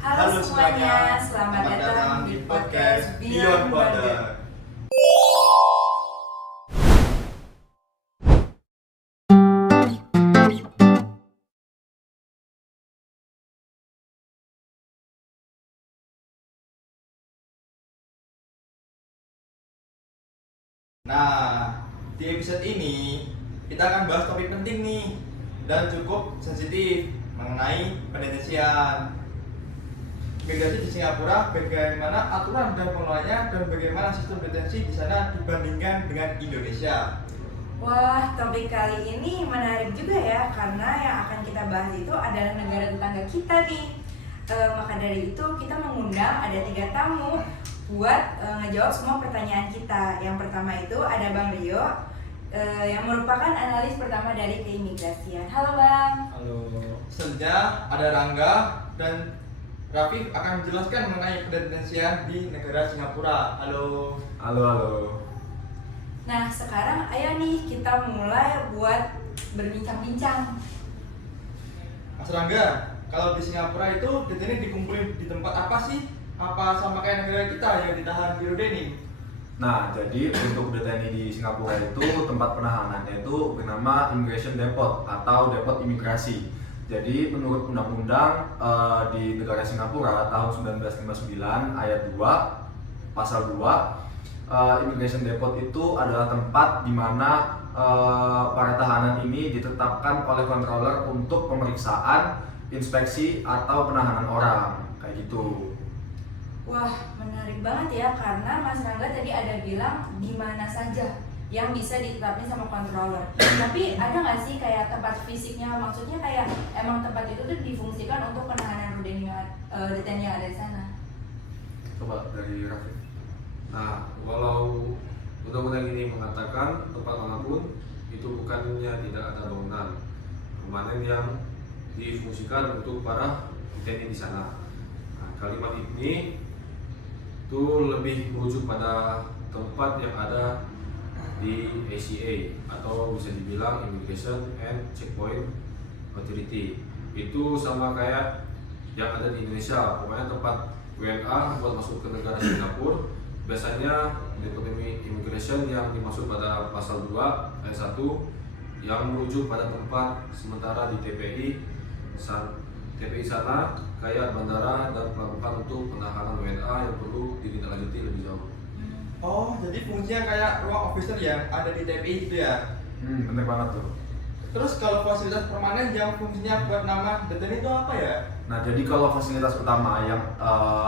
Halo semuanya, selamat datang di podcast Beyond Border. Nah, di episode ini kita akan bahas topik penting nih dan cukup sensitif mengenai pendetensian. Migrasi di Singapura, bagaimana aturan dan pengelolaannya dan bagaimana sistem detensi di sana dibandingkan dengan Indonesia. Wah, topik kali ini menarik juga ya, karena yang akan kita bahas itu adalah negara tetangga kita nih. Maka dari itu kita mengundang ada 3 tamu buat ngejawab semua pertanyaan kita. Yang pertama itu ada Bang Rio, yang merupakan analis pertama dari keimigrasian. Halo Bang. Halo. Selanjutnya ada Rangga dan Rafif akan menjelaskan mengenai pendetensian di negara Singapura. Halo. Halo. Nah, sekarang ayo nih kita mulai buat berbincang-bincang. Mas Rangga, kalau di Singapura itu deteni dikumpulin di tempat apa sih? Apa sama kayak negara kita yang ditahan di Rudeni? Nah, jadi untuk deteni di Singapura itu tempat penahanannya itu bernama Immigration Depot atau Depot Imigrasi. Jadi menurut undang-undang di negara Singapura tahun 1959 ayat 2 pasal 2, Immigration Depot itu adalah tempat di mana para tahanan ini ditetapkan oleh controller untuk pemeriksaan, inspeksi atau penahanan orang kayak gitu. Wah, menarik banget ya, karena Mas Rangga tadi ada bilang di mana saja yang bisa ditetapin sama controller. Tapi ada nggak sih kayak tempat fisiknya, maksudnya kayak emang tempat itu tuh difungsikan untuk penahanan deteni yang ada di sana? Coba dari Raffi. Nah, walau undang-undang ini mengatakan tempat manapun itu bukannya tidak ada bangunan permanen yang difungsikan untuk para deteni di sana. Nah, kalimat ini itu lebih merujuk pada tempat yang ada di ACA atau bisa dibilang Immigration and Checkpoint Authority. Itu sama kayak yang ada di Indonesia, pokoknya tempat WNA buat masuk ke negara Singapura. Biasanya Depot Immigration yang dimaksud pada pasal 2 ayat 1 yang merujuk pada tempat sementara di TPI sana kayak bandara dan pelabuhan untuk penahanan WNA yang perlu ditindaklanjuti lebih jauh. Oh, jadi fungsinya kayak ruang officer yang ada di TPI itu ya? Bener banget tuh. Terus kalau fasilitas permanen yang fungsinya buat nama deteni itu apa ya? Nah, jadi kalau fasilitas utama yang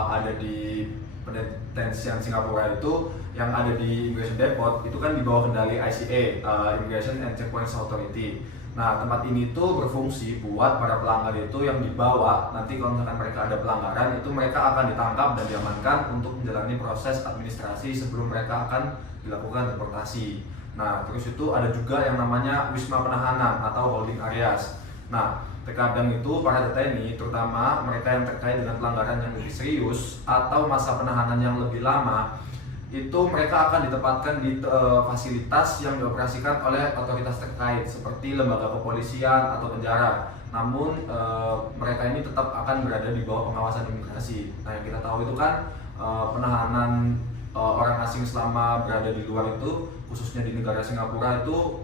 ada di pendetensian Singapura itu yang ada di Immigration Depot itu kan di bawah kendali ICA, Immigration and Checkpoints Authority. Nah, tempat ini tuh berfungsi buat para pelanggar itu yang dibawa, nanti kalau misalkan mereka ada pelanggaran itu mereka akan ditangkap dan diamankan untuk menjalani proses administrasi sebelum mereka akan dilakukan deportasi. Nah, terus itu ada juga yang namanya wisma penahanan atau holding areas. Nah, terkadang itu para deteni, terutama mereka yang terkait dengan pelanggaran yang lebih serius atau masa penahanan yang lebih lama, itu mereka akan ditempatkan di fasilitas yang dioperasikan oleh otoritas terkait seperti lembaga kepolisian atau penjara. Namun mereka ini tetap akan berada di bawah pengawasan imigrasi. Nah, yang kita tahu itu kan penahanan orang asing selama berada di luar itu, khususnya di negara Singapura itu,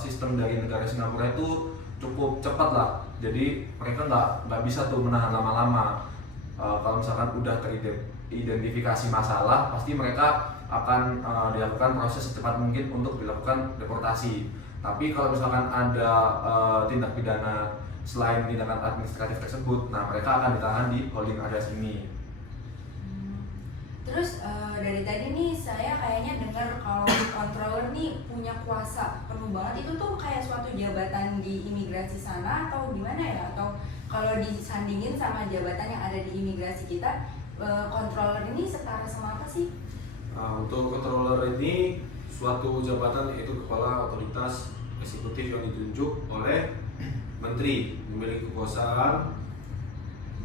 sistem dari negara Singapura itu cukup cepat lah. Jadi mereka nggak bisa tuh menahan lama-lama. Kalau misalkan udah teridentifikasi masalah, pasti mereka akan dilakukan proses secepat mungkin untuk dilakukan deportasi. Tapi kalau misalkan ada tindak pidana selain tindakan administratif tersebut, nah mereka akan ditahan di holding areas ini. Terus dari tadi nih saya kayaknya dengar kalau controller nih punya kuasa penuh banget. Itu tuh kayak suatu jabatan di imigrasi sana atau gimana ya? Atau kalau disandingin sama jabatan yang ada di imigrasi kita, controller ini setara sama apa sih? Untuk controller ini suatu jabatan yaitu kepala otoritas eksekutif yang ditunjuk oleh menteri, memiliki kekuasaan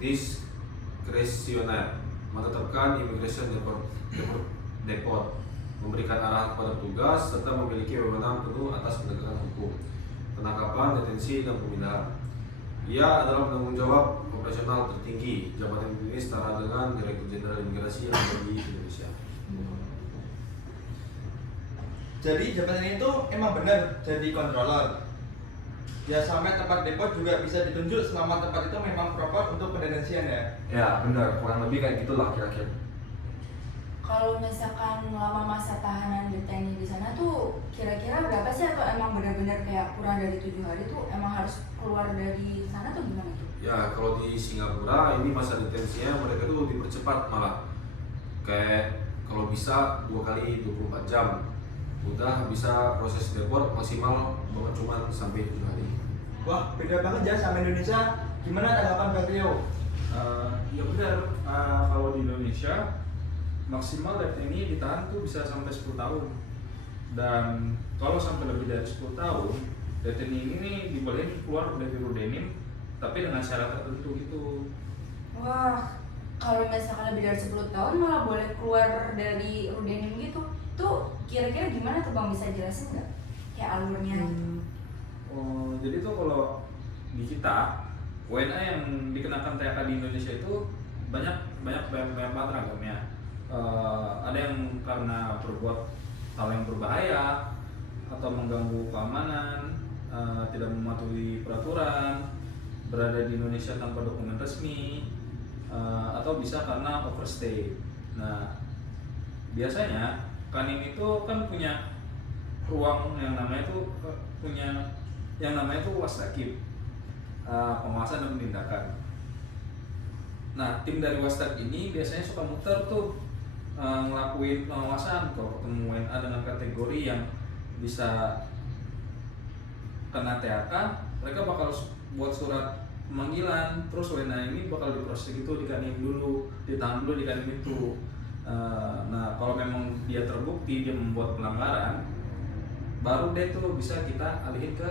diskresioner, menetapkan Immigration Depot, memberikan arahan kepada petugas serta memiliki wewenang penuh atas penegakan hukum, penangkapan, detensi, dan pemindahan. Ia adalah penanggung jawab operasional tertinggi. Jabatan ini setara dengan Direktur Jenderal Imigrasi yang ada di Indonesia. Jadi jabatan ini tuh emang benar jadi controller. Ya sampai tempat depot juga bisa ditunjuk selama tempat itu memang proper untuk pendetensian ya. Ya benar, kurang lebih kayak gitulah kira-kira. Kalau misalkan lama masa tahanan deteni di sana tuh kira-kira berapa sih, atau emang benar-benar kayak kurang dari 7 hari tuh emang harus keluar dari sana tuh gimana tuh? Ya kalau di Singapura ini masa detensinya mereka tuh dipercepat malah. Kayak kalau bisa 2 kali 24 jam. Udah bisa proses deport maksimal cuma sampai 7 hari. Wah beda banget ya sama Indonesia. Gimana tanggapan Bang Rio? Ya benar, kalau di Indonesia maksimal deteni ditahan tuh bisa sampai 10 tahun, dan kalau sampai lebih dari 10 tahun deteni ini nih dibolehin keluar dari Rudenim tapi dengan syarat tertentu gitu. Wah, kalau misalkan lebih dari 10 tahun malah boleh keluar dari Rudenim gitu. Tuh kira-kira gimana tuh Bang, bisa jelasin nggak? Kayak alurnya. Oh, jadi tuh kalau di kita WNA yang dikenakan THK di Indonesia itu banyak banget ragamnya. Ada yang karena berbuat hal yang berbahaya atau mengganggu keamanan, tidak mematuhi peraturan, berada di Indonesia tanpa dokumen resmi, atau bisa karena overstay. Nah, biasanya Kanim itu kan punya ruang yang namanya itu wasdakip, pengawasan dan penindakan. Nah, tim dari wasdak ini biasanya suka muter tuh ngelakuin pengawasan. Kalau ketemu WNA dengan kategori yang bisa kena THK, mereka bakal buat surat pemanggilan, terus WNA ini bakal diproses gitu, dikanim dulu, ditahan dulu di kanim itu. Nah, kalau memang dia terbukti dia membuat pelanggaran, baru deh tuh bisa kita alihin ke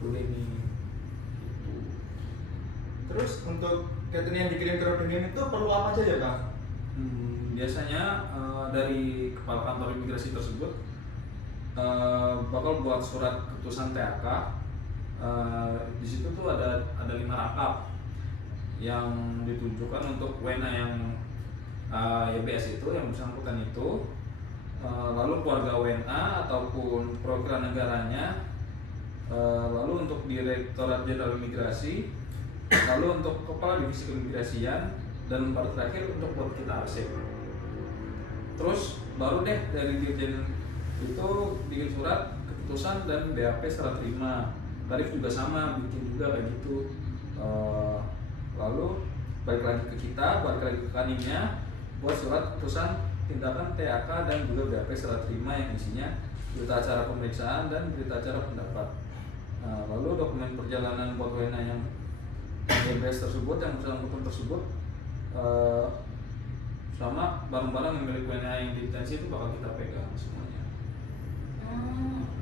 Rudenim. Terus untuk catering yang dikirim ke Rudenim itu perlu apa aja ya Bang? Biasanya dari kepala kantor imigrasi tersebut bakal buat surat keputusan THK. Di situ tuh ada 5 rangkap yang ditujukan untuk WNA yang YBS itu, yang bersangkutan itu, lalu keluarga WNA ataupun perwakilan negaranya, lalu untuk Direktorat Jenderal Imigrasi, lalu untuk Kepala Divisi Keimigrasian, dan baru terakhir untuk buat kita arsip. Terus baru deh dari Dirjen itu bikin surat keputusan dan BAP serah terima. Tarif juga sama, bikin juga kayak gitu. Lalu balik lagi ke kita, balik lagi ke Kanimnya, buat surat keputusan tindakan THK dan juga BAP serah terima yang isinya berita acara pemeriksaan dan berita acara pendapat. Lalu dokumen perjalanan buat WNA yang YBS tersebut, yang bersangkutan tersebut, sama barang-barang yang milik WNA yang detensi itu bakal kita pegang semuanya.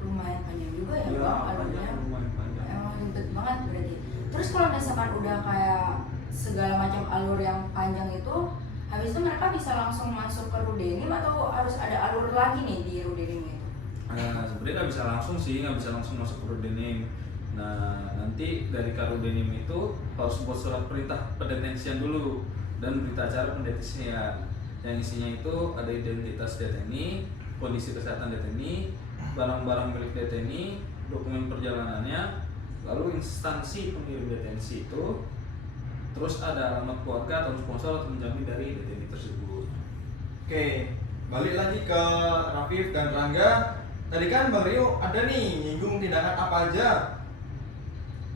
Lumayan panjang juga ya Iya, Bang alurnya. lumayan panjang. Emang ribet banget berarti. Terus kalau misalkan udah kayak segala macam alur yang panjang itu, habis itu mereka bisa langsung masuk ke Rudenim atau harus ada alur lagi nih di Rudenim itu? Sebenarnya nggak bisa langsung sih, nggak bisa langsung masuk ke Rudenim. Nah, nanti dari Karudenim itu harus buat surat perintah pendetensian dulu dan berita acara pendetensian yang isinya itu ada identitas deteni, kondisi kesehatan deteni, barang-barang milik deteni, dokumen perjalanannya, lalu instansi pengirim detensi itu, terus ada alamat keluarga atau sponsor atau menjamin dari deteni tersebut. Oke, balik lagi ke Rafif dan Rangga. Tadi kan Bang Rio ada nih nyinggung tindakan apa aja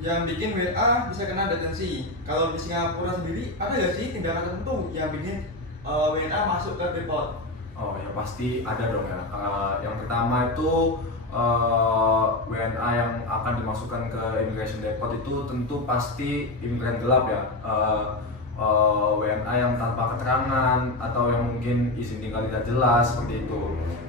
yang bikin WA bisa kena detensi. Kalau di Singapura sendiri ada nggak sih tindakan tertentu yang bikin WNA masuk ke depot? Oh ya pasti ada dong ya. Yang pertama itu WNA yang akan dimasukkan ke immigration depot itu tentu pasti imigran gelap ya. WNA yang tanpa keterangan atau yang mungkin izin tinggal tidak jelas seperti itu.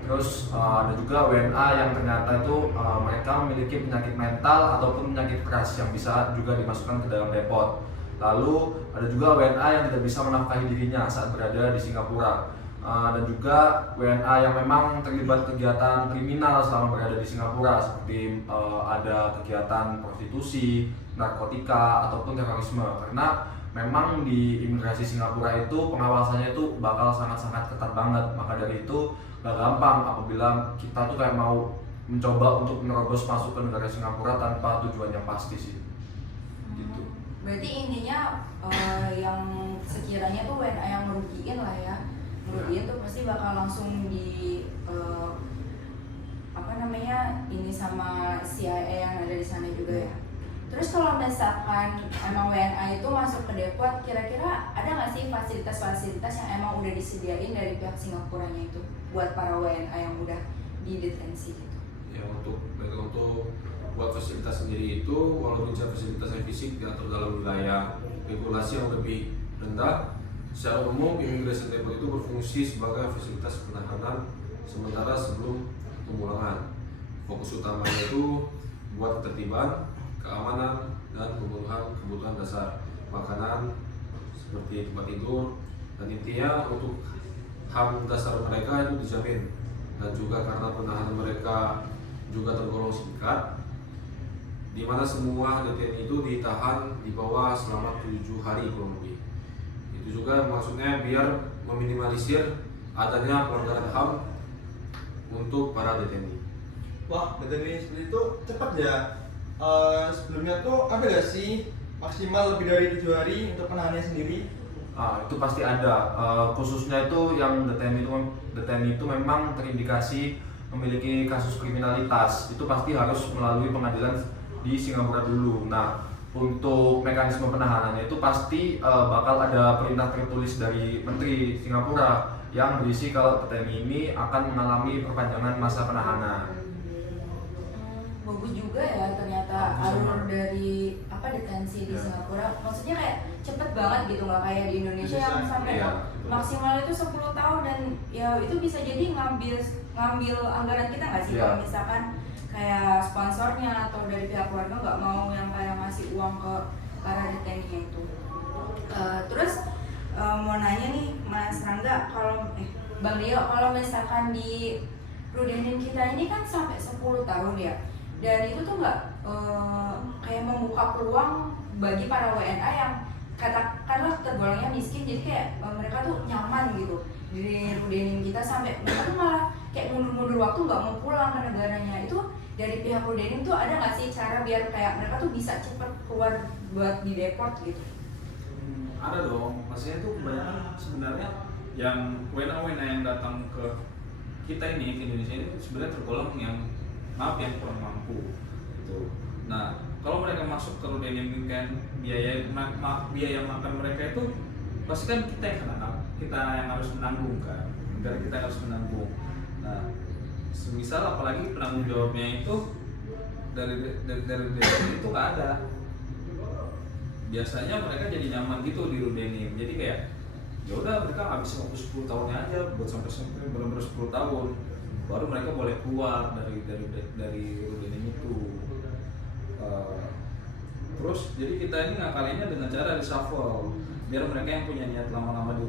Terus ada juga WNA yang ternyata itu mereka memiliki penyakit mental ataupun penyakit keras yang bisa juga dimasukkan ke dalam depot. Lalu ada juga WNA yang tidak bisa menafkahi dirinya saat berada di Singapura. Dan juga WNA yang memang terlibat kegiatan kriminal selama berada di Singapura seperti ada kegiatan prostitusi, narkotika ataupun terorisme, karena memang di imigrasi Singapura itu pengawasannya itu bakal sangat-sangat ketat banget. Maka dari itu gak gampang apabila kita tuh kayak mau mencoba untuk menerobos masuk ke negara Singapura tanpa tujuan yang pasti sih. Gitu. Berarti intinya yang sekiranya tuh WNA yang merugiin lah ya, merugiin tuh pasti bakal langsung di ini sama CIA yang ada di sana juga ya. Terus kalau misalkan emang WNA itu masuk ke depot, kira-kira ada nggak sih fasilitas-fasilitas yang emang udah disediain dari pihak Singapuranya itu buat para WNA yang udah didetensi gitu? Ya untuk buat fasilitas sendiri itu, walaupun fasilitasnya fisik diatur dalam wilayah regulasi yang lebih rendah, secara umum imigrasi depot itu berfungsi sebagai fasilitas penahanan sementara sebelum pemulangan. Fokus utamanya itu buat ketertiban, keamanan, dan pemenuhan kebutuhan dasar makanan seperti tempat tidur, dan intinya untuk HAM dasar mereka itu dijamin. Dan juga karena penahanan mereka juga tergolong singkat, di mana semua DTNI itu ditahan di bawah selama 7 hari kurang lebih. Itu juga maksudnya biar meminimalisir adanya pelanggaran HAM untuk para DTNI. Wah, DTNI seperti itu cepat ya. Sebelumnya tuh ada gak sih maksimal lebih dari 7 hari untuk penahanannya sendiri? Itu pasti ada. Khususnya itu yang DTNI itu memang terindikasi memiliki kasus kriminalitas. Itu pasti harus melalui pengadilan di Singapura dulu. Nah, untuk mekanisme penahanannya itu pasti bakal ada perintah tertulis dari Menteri Singapura yang berisi kalau DTNI ini akan mengalami perpanjangan masa penahanan. Bagus juga ya ternyata alur dari detensi di Singapura. Maksudnya kayak cepet banget gitu, nggak kayak di Indonesia yang sampai maksimal itu 10 tahun, dan ya itu bisa jadi ngambil anggaran kita nggak sih kalau misalkan kayak sponsornya atau dari pihak keluarga nggak mau yang kayak ngasih uang ke para deteninya itu. Terus mau nanya nih Mas Rangga, kalau Bang Rio, kalau misalkan di Rudenim kita ini kan sampai 10 tahun ya, dan itu tuh nggak kayak membuka peluang bagi para WNA yang katakanlah tergolongnya miskin, jadi kayak mereka tuh nyaman gitu di Rudenim kita, sampai mereka tuh malah kayak mundur-mundur waktu nggak mau pulang ke negaranya. Itu dari pihak Rudenim tuh ada nggak sih cara biar kayak mereka tuh bisa cepet keluar buat di deport gitu? Ada dong, maksudnya itu kebanyakan sebenarnya yang WNA yang datang ke kita ini, ke Indonesia ini sebenarnya tergolong yang kurang mampu gitu. Nah, kalau mereka masuk ke Rudenim kan biaya makan mereka itu pasti kan kita yang harus menanggung kan, negara kita harus menanggung. Nah, semisal apalagi penanggung jawabnya itu dari Rudenim itu nggak ada. Biasanya mereka jadi nyaman gitu di Rudenim, jadi kayak ya udah mereka habis waktu 10 tahunnya aja buat sampai benar-benar 10 tahun, baru mereka boleh keluar dari Rudenim itu. Terus jadi kita ini ngakalinnya dengan cara reshuffle, biar mereka yang punya niat lama-lama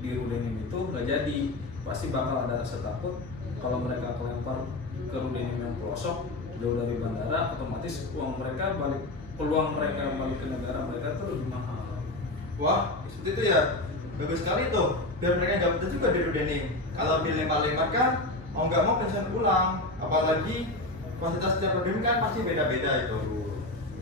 di Rudenim itu nggak jadi. Pasti bakal ada rasa takut kalau mereka kelempar ke Rudenim yang pelosok jauh dari bandara, otomatis peluang mereka balik ke negara mereka itu lebih mahal. Wah, seperti itu ya. Bagus sekali tuh, biar mereka nggak betah juga di Rudenim. Kalau dilempar-lempar kan mau nggak mau pensiun ulang, apalagi fasilitas setiap Rudenim kan pasti beda-beda itu.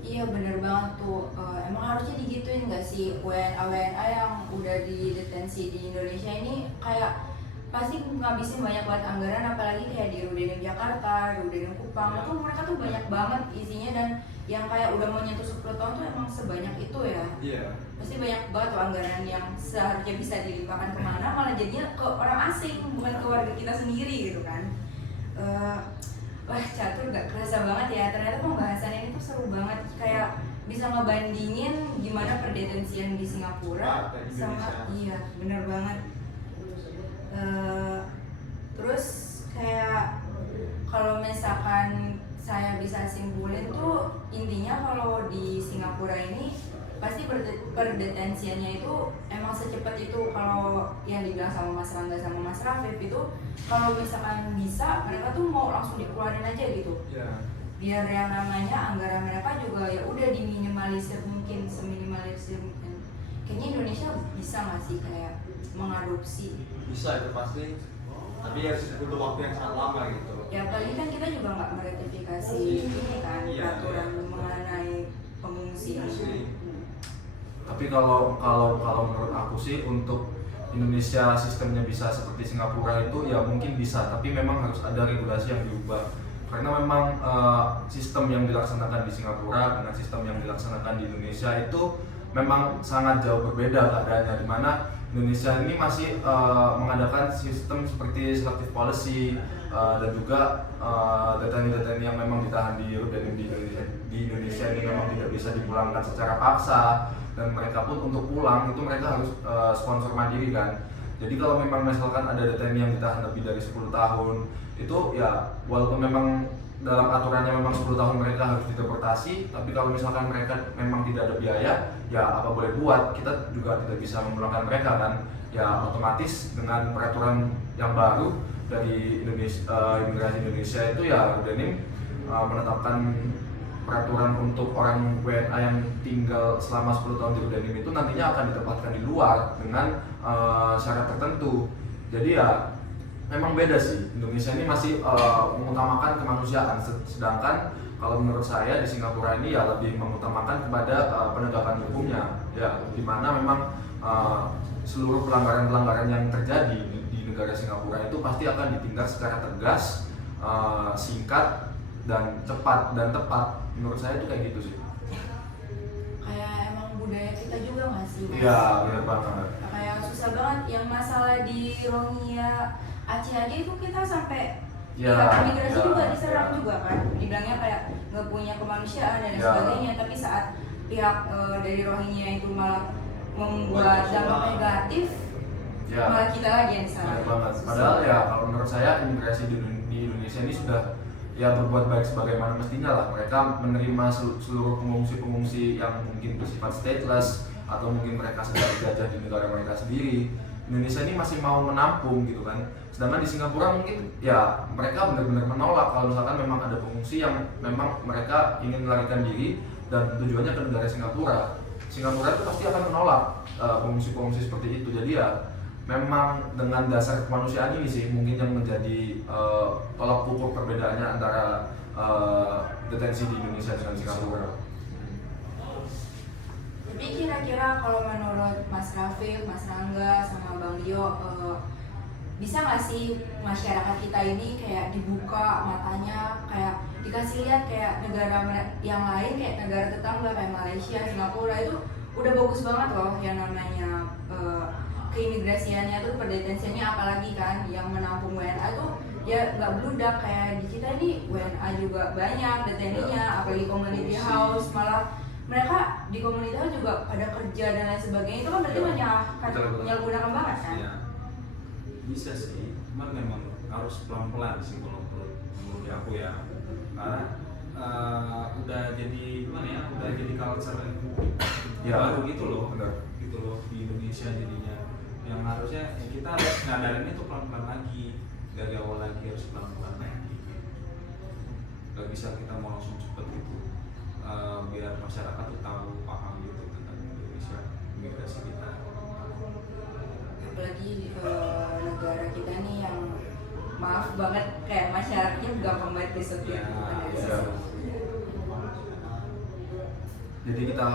Iya bener banget tuh. Emang harusnya digituin nggak sih WNA yang udah didetensi di Indonesia ini, kayak pasti ngabisin banyak banget anggaran, apalagi kayak di Rudenim Jakarta, Rudenim Kupang, itu mereka tuh banyak banget isinya, dan yang kayak udah mau nyentuh 10 tahun tuh emang sebanyak itu ya. Iya. Pasti banyak banget tuh anggaran yang seharusnya bisa dilimpahkan kemana, malah jadinya ke orang asing, bukan ke warga kita sendiri gitu kan. Wah, catur gak kerasa banget ya, ternyata pembahasan ini tuh seru banget, kayak bisa ngebandingin gimana perdetensian di Singapura sama iya bener banget. Terus kayak kalau misalkan saya bisa simpulin tuh, intinya kalau di Singapura ini pasti perdetensiannya itu emang secepat itu. Kalau yang dibilang sama Mas Rangga sama Mas Rafif itu, kalau misalkan bisa mereka tuh mau langsung dikeluarin aja gitu. Iya. biar yang namanya anggaran mereka juga ya udah diminimalisir mungkin, seminimalisir mungkin. Kayaknya Indonesia bisa nggak sih kayak mengadopsi? Bisa itu pasti, tapi ya butuh waktu yang sangat lama gitu. Ya apalagi kan kita juga nggak meratifikasi ini kan, Iya, peraturan mengenai pengungsi ini. Tapi kalau menurut aku sih untuk Indonesia sistemnya bisa seperti Singapura itu ya mungkin bisa, tapi memang harus ada regulasi yang diubah. Karena memang sistem yang dilaksanakan di Singapura dengan sistem yang dilaksanakan di Indonesia itu memang sangat jauh berbeda keadaannya, di mana Indonesia ini masih mengadakan sistem seperti selective policy dan juga data-data yang memang ditahan di Indonesia ini memang tidak bisa dipulangkan secara paksa, dan mereka pun untuk pulang itu mereka harus sponsor mandiri kan. Jadi kalau memang misalkan ada data yang ditahan lebih dari 10 tahun itu ya walaupun memang dalam aturannya memang 10 tahun mereka harus dideportasi, tapi kalau misalkan mereka memang tidak ada biaya, ya apa boleh buat, kita juga tidak bisa memulangkan mereka kan. Ya otomatis dengan peraturan yang baru dari imigrasi Indonesia itu ya Rudenim menetapkan peraturan untuk orang WNA yang tinggal selama 10 tahun di Rudenim itu nantinya akan ditempatkan di luar dengan syarat tertentu. Jadi ya memang beda sih, Indonesia ini masih mengutamakan kemanusiaan, sedangkan kalau menurut saya di Singapura ini ya lebih mengutamakan kepada penegakan hukumnya, ya dimana memang seluruh pelanggaran-pelanggaran yang terjadi di negara Singapura itu pasti akan ditindak secara tegas, singkat dan cepat dan tepat. Menurut saya itu kayak gitu sih. Kayak emang budaya kita juga nggak sih? Iya, benar banget. Kayak susah banget yang masalah di Rohingya Aceh aja itu kita sampai Ya, pihak imigrasi ya, juga diserang ya. juga kan, dibilangnya kayak nggak punya kemanusiaan dan Ya. sebagainya, tapi saat pihak dari Rohingya itu malah membuat dampak negatif, Ya. malah kita lagi yang Benar disalahin. banget. Padahal ya kalau menurut saya imigrasi di Indonesia ini sudah ya berbuat baik sebagaimana mestinya lah. Mereka menerima seluruh pengungsi-pengungsi yang mungkin bersifat stateless atau mungkin mereka sedang dijajah di negara mereka sendiri. Indonesia ini masih mau menampung gitu kan. Sedangkan di Singapura mungkin ya mereka benar-benar menolak kalau misalkan memang ada pengungsi yang memang mereka ingin melarikan diri dan tujuannya ke negara Singapura. Singapura itu pasti akan menolak pengungsi-pengungsi seperti itu. Jadi ya memang dengan dasar kemanusiaan ini sih mungkin yang menjadi tolak ukur perbedaannya antara detensi di Indonesia dengan Singapura. Tapi kira-kira kalau menurut Mas Rafiq, Mas Rangga, sama Bang Dio, bisa nggak sih masyarakat kita ini kayak dibuka matanya, kayak dikasih lihat kayak negara yang lain, kayak negara tetangga kayak Malaysia, Singapura itu udah bagus banget loh yang namanya keimigrasiannya tuh, perdetensiannya, apalagi kan yang menampung WNA tuh ya nggak bludak kayak di kita ini. WNA juga banyak deteninya, apalagi community house, malah mereka di community house juga pada kerja dan lain sebagainya. Itu kan berarti menyalahgunakan banget kan? Ya, bisa sih, cuman memang harus pelan-pelan sih kalau menurut aku ya, karena udah jadi gimana ya, udah jadi culture Ya, baru gitu loh, benar. gitu loh di Indonesia jadinya. Yang harusnya ya kita harus ngadarin itu pelan-pelan lagi, dari awal lagi harus pelan-pelan lagi. Gak bisa kita mau langsung cepet gitu, biar masyarakat tuh tahu, paham gitu tentang Indonesia, imigrasi kita. Apalagi negara kita nih yang maaf banget kayak masyarakatnya gampang banget disetir. ya. Jadi kita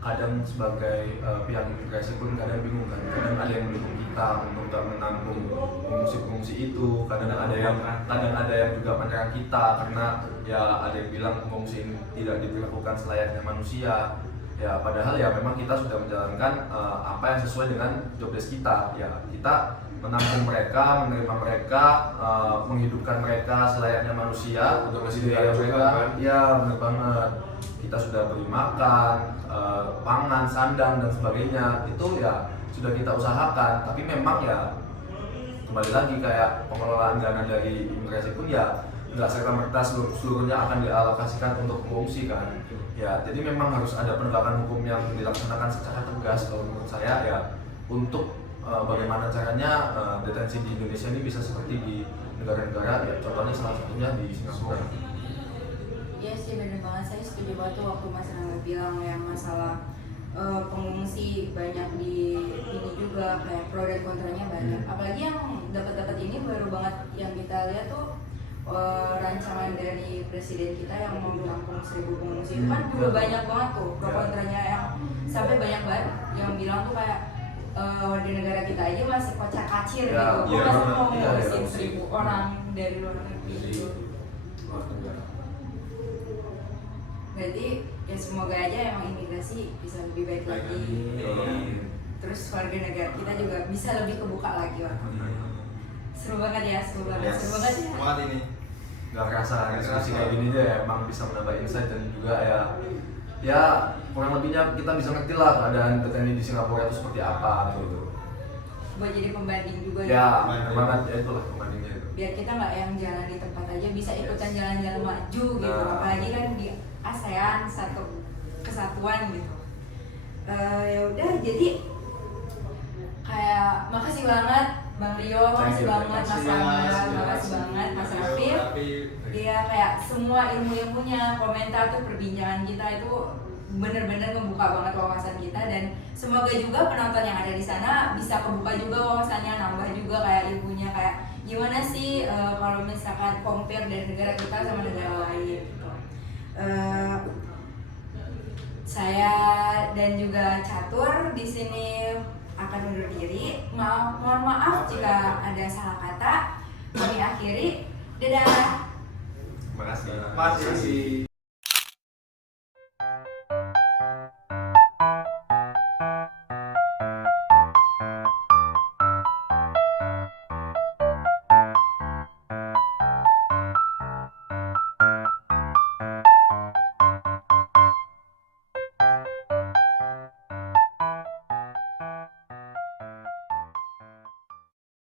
kadang sebagai pihak imigrasi pun kadang bingung kan, kadang ada yang mendukung kita untuk menampung pengungsi-pengungsi itu, kadang ada yang juga menyerang kita karena ya ada yang bilang pengungsi ini tidak diperlakukan selayaknya manusia. Ya padahal ya memang kita sudah menjalankan apa yang sesuai dengan job desk kita. Ya kita menampung mereka, menerima mereka, menghidupkan mereka selayaknya manusia untuk Sediakan mereka. kan? Ya benar banget. Kita sudah beri makan, pangan, sandang dan sebagainya. Itu ya sudah kita usahakan. Tapi memang ya kembali lagi kayak pengelolaan dana dari imigrasi pun ya nggak serta-merta seluruhnya akan dialokasikan untuk pengungsi kan. Ya jadi memang harus ada penegakan hukum yang dilaksanakan secara tegas kalau menurut saya ya, untuk bagaimana caranya detensi di Indonesia ini bisa seperti di negara-negara ya, contohnya salah satunya di Singapura. Iya sih bener banget, saya setuju banget tuh waktu Mas Rangga bilang yang masalah pengungsi banyak di ini juga kayak pro dan kontranya banyak. Apalagi yang dapat ini baru banget yang kita lihat tuh rancangan dari presiden kita yang mau menampung 1.000 pengungsi itu kan juga banyak banget tuh pro kontranya yang sampai banyak banget yang bilang tuh kayak warga negara kita aja masih kocar kacir gitu. Kok masih mau ngurusin 1.000 orang dari luar negeri gitu. Berarti ya semoga aja emang imigrasi bisa lebih baik lagi. Terus warga negara kita juga bisa lebih kebuka lagi lah. Seru banget ya, seru banget, seru banget ya. Semangat ini. Gak kerasa diskusi kayak gini aja ya, emang bisa menambah insight dan juga ya kurang lebihnya kita bisa ngerti lah keadaan petani di Singapura itu seperti apa gitu. Buat jadi pembanding juga Ya, benar banget ya, itulah pembandingnya itu. biar kita nggak yang jalan di tempat aja, bisa ikutan jalan-jalan maju gitu. Apalagi kan di ASEAN satu kesatuan gitu. Ya udah, jadi kayak makasih banget Bang Rio, makasih banget Mas Rangga, makasih banget Mas Rafif. Iya, kayak semua ilmu-ilmunya, komentar tuh perbincangan kita itu bener-bener membuka banget wawasan kita, dan semoga juga penonton yang ada di sana bisa kebuka juga wawasannya, nambah juga kayak ilmunya, kayak gimana sih kalau misalkan compare dari negara kita sama negara lain gitu. Saya dan juga Catur di sini akan undur diri. Mohon maaf jika ada salah kata. Kami akhiri. Dadah. Terima kasih. Masih.